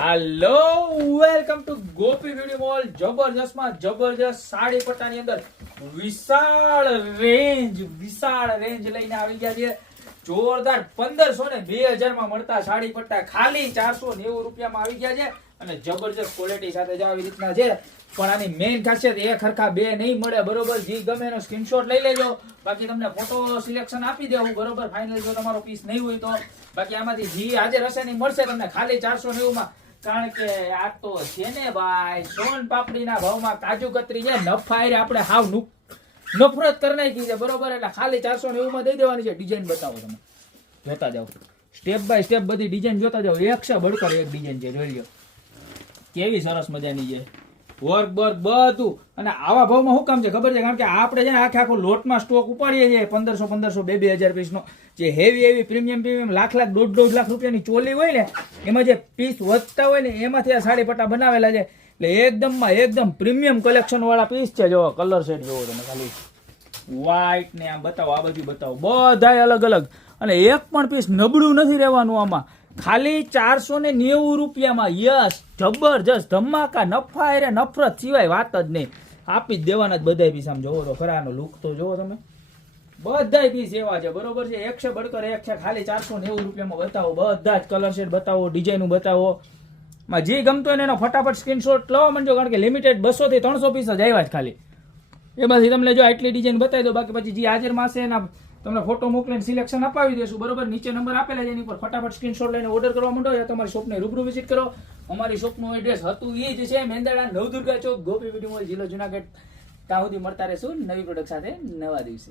Hello welcome to Gopi video mall. જબરજસ્ત માં જબરજસ્ત સાડી પટ્ટાની અંદર વિશાળ રેન્જ લઈને આવી ગયા છે. જોરદાર 1500 ને 2000 માં મળતા સાડી પટ્ટા ખાલી 490 રૂપિયામાં આવી ગયા છે અને જબરજસ્ત ક્વોલિટી સાથે જ આવી રીતના છે. પણ આની મેઇન ખાસિયત એક હરખા બે નહીં મળે, બરોબર. જે ગમે એનો સ્ક્રીનશોટ લઈ લેજો, બાકી તમને ફોટો સિલેક્શન આપી દેવું, બરોબર. ફાઇનલ જો તમારો પીસ નહીં હોય તો બાકી આમાંથી જે હાજર હશે ને મળશે તમને ખાલી 490 માં. કારણ કે આ તો છે ને ભાઈ સોન પાપડીના ભાવમાં કાજુ કતરી છે, નફાય આપણે હાવ નફરત કરી નાખી છે, બરોબર. એટલે ખાલી 490 માં દઈ દેવાની છે. ડિઝાઇન બતાવો, તમે જોતા જાઓ સ્ટેપ બાય સ્ટેપ બધી ડિઝાઇન જોતા જાઓ. એક છે બળકર એક ડિઝાઇન છે, જોઈ લો કેવી સરસ મજાની છે. વર્ક બર્ક બધું. અને આવા ભાવમાં શું કામ છે ખબર છે? કારણ કે આપણે છે ને આખો લોટમાં સ્ટોક ઉપાડીએ છીએ 1500 2000 પીસનો. જે હેવી પ્રીમિયમ લાખ 1.5 લાખ રૂપિયાની ચોલી હોય ને, એમાં જે પીસ વધતા હોય ને એમાંથી આ સાડી પટ્ટા બનાવેલા છે. એટલે એકદમ પ્રીમિયમ કલેક્શન વાળા પીસ છે. જો કલર સેટ જોવો તમે, ખાલી વ્હાઈટ ને આમ બતાવો, આ બધું બતાવો, બધાય અલગ અલગ. અને એક પણ પીસ નબળું નથી રહેવાનું આમાં. ખાલી 490 રૂપિયામાં. યસ, જબરજસ્ત ધમાકા, નફા રે નફરત સિવાય વાત જ નહીં. આપી જ દેવાના જ બધા પીસ. આમ જોવો તો ખરાનો લુક તો જોવો તમે, બધા પીસ એવા છે, બરોબર છે. એક છે બળકર એક છે ખાલી 490 રૂપિયામાં. બતાવો બધા જ કલર શેડ બતાવો, ડિઝાઇન બતાવો. જે ગમતો હોય એનો ફટાફટ સ્ક્રીનશોટ લેવા માંડજો, કારણ કે લિમિટેડ 200 થી 300 પીસ જ આવ્યા જ ખાલી. એમાંથી તમને જો આટલી ડિઝાઇન બતાવી દો, બાકી પછી જે હાજરમાં હશે એના તમને ફોટો મોકલીને સિલેક્શન અપાવી દેશું, બરોબર. નીચે નંબર આપેલા છે, એની પર ફટાફટ સ્ક્રીનશોટ લઈને ઓર્ડર કરવા માંડો, યા તમારી શોપને રૂબરૂ વિઝિટ કરો. અમારી શોપનું એડ્રેસ હતું એ જ છે, મેંદરડા નવદુર્ગા ચોક, ગોપી વિડીયો મોલ, જિલ્લો જુનાગઢ. ત્યાં સુધી મળતા રહેશું નવી પ્રોડક્ટ સાથે નવા દિવસે.